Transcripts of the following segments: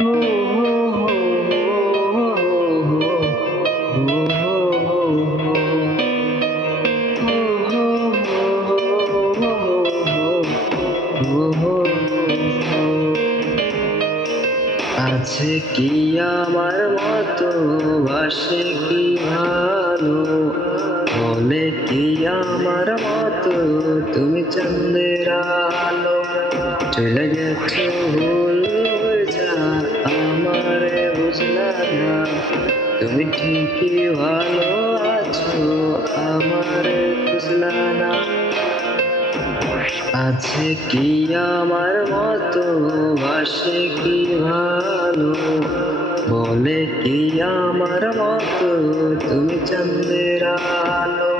হো হো হো আছে কি আমার মতো বাসে কি ভালো, বলে কি আমার মতো তুমি চাঁদের আলো। চলে গেছো ভুল যা আমারে বুঝলা না, তুমি ঠিকই ভালো আছো আমারে বুঝলা না। আছে কি আমার মতো বাসে কি ভালো, বলে কি আমার মতো তুমি চাঁদের আলো।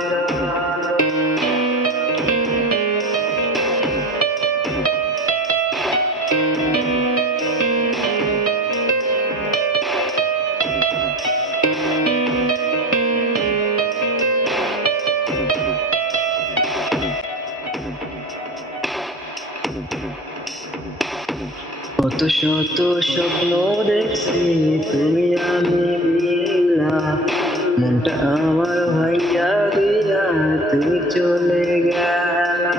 কত শত স্বপ্ন দেখছি তুমি আমি মিলা, মনটা আমার ভাইয়া দিয়া তুমি চলে গেলা।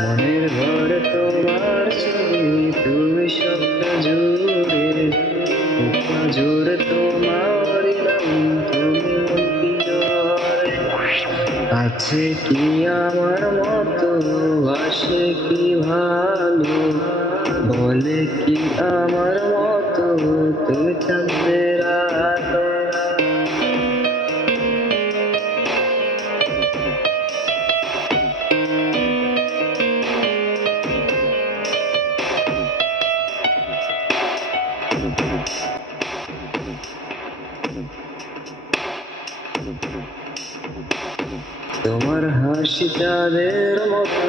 মনের ঘরে তোমার ছবি তুমি স্বপ্ন জুড়ে, বুকটা জুড়ে তোমার নাম তুমি অন্তরে। আছে কি আমার মতো বাসে কি ভালো, বলে কি আমার মতো তুমি চাঁদের আলো। তোমার হাসি চাঁদের মতো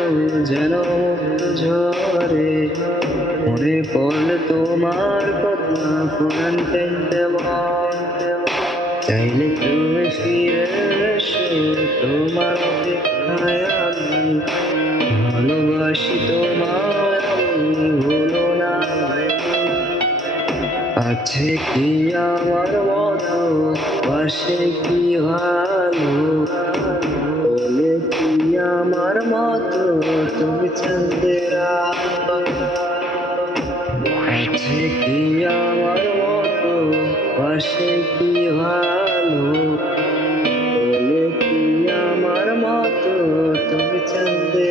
যেন ঝরে, মনে পড়লে তোমার কথা পুরান কেন্দ্রে মন। চাইলে তুমি ফিরে এসো তোমার অপেক্ষায় আমি, ভালোবাসি তোমার আমি ভুলো না। আছে কি আমার মতো পাশে কি ভালো, বলে কি আমার মতো তুমি চাঁদের আলো। আছে কি আমার মতো পাশে কি ভালো, বলে কি আমার মতো তুমি চাঁদের